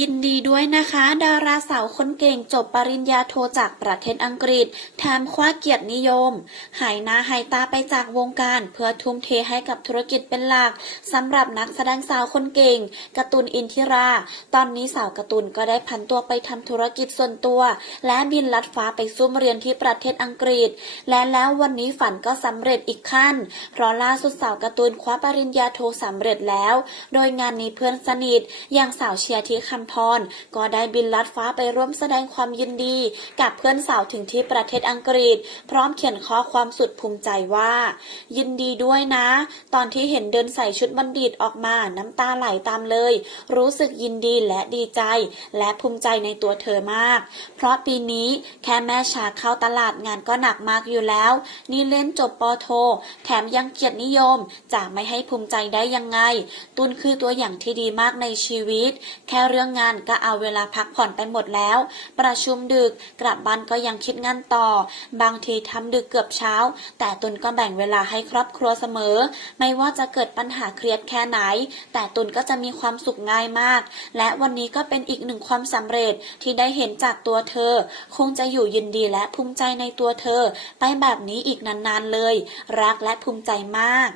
ยินดีด้วยนะคะ ดาราสาวคนเก่งจบปริญญาโทจากประเทศอังกฤษแถมคว้าเกียรตินิยม หายหน้าหายตาไปจากวงการเพื่อทุ่มเทให้กับธุรกิจเป็นหลักสำหรับนักแสดงสาวคนเก่งการ์ตูนอินทิรา ตอนนี้สาวการ์ตูนก็ได้พันตัวไปทำธุรกิจส่วนตัว และบินลัดฟ้าไปซุ่มเรียนที่ประเทศอังกฤษ และแล้ววันนี้ฝันก็สำเร็จอีกขั้น เพราะล่าสุดสาวการ์ตูนคว้าปริญญาโทสำเร็จแล้ว โดยงานนี้เพื่อนสนิทอย่างสาวเชียร์ที่คำพร ก็ได้บินลัดฟ้าไปร่วมแสดงความยินดี กับเพื่อนสาวถึงที่ประเทศอังกฤษ พร้อมเขียนข้อความสุดภูมิใจว่า ยินดีด้วยนะ ตอนที่เห็นเดินใส่ชุดบัณฑิตออกมาน้ำตาไหลตามเลย รู้สึกยินดีและดีใจ และภูมิใจในตัวเธอมาก เพราะปีนี้แค่แม่ชาเข้าตลาดงานก็หนักมากอยู่แล้ว นี่เล่นจบปอโท แถมยังเกียรตินิยมจะไม่ให้ภูมิใจได้ยังไง ตุนคือตัวอย่างที่ดีมากในชีวิต แค่เรื่องงานก็เอาเวลาพักผ่อนไปหมดแล้ว ประชุมดึกกลับบ้านก็ยังคิดงานต่อ บางทีทำดึกเกือบเช้า แต่ตุนก็แบ่งเวลาให้ครอบครัวเสมอ ไม่ว่าจะเกิดปัญหาเครียดแค่ไหน แต่ตุนก็จะมีความสุขง่ายมาก และวันนี้ก็เป็นอีกหนึ่งความสำเร็จที่ได้เห็นจากตัวเธอ คงจะอยู่ยินดีและภูมิใจในตัวเธอ ไปแบบนี้อีกนานๆเลย รักและภูมิใจมาก